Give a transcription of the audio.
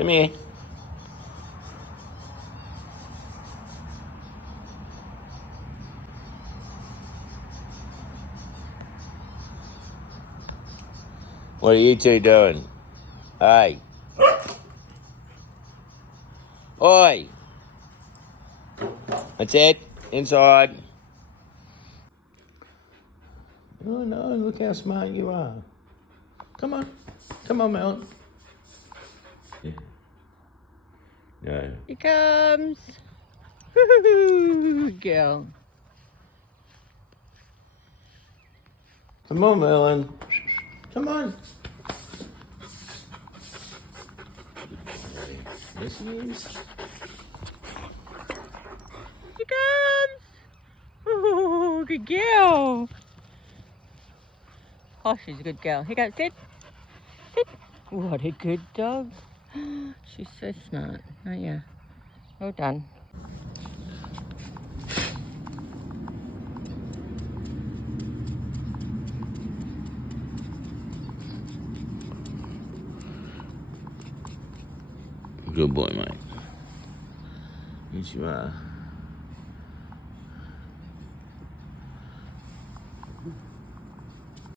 Come here. What are you two doing? Hey. Oi. That's it. Inside. Oh no, look how smart you are. Come on. Come on, Mel. Yeah. No. Here comes. Woo-hoo, girl. Come on, Merlin. Come on. Yes, he is. Here comes. Ooh, good girl. Oh, she's a good girl. Here goes. Sit. Sit. What a good dog. She's so smart. Oh, yeah. Well done. Good boy, mate. Yes, you are.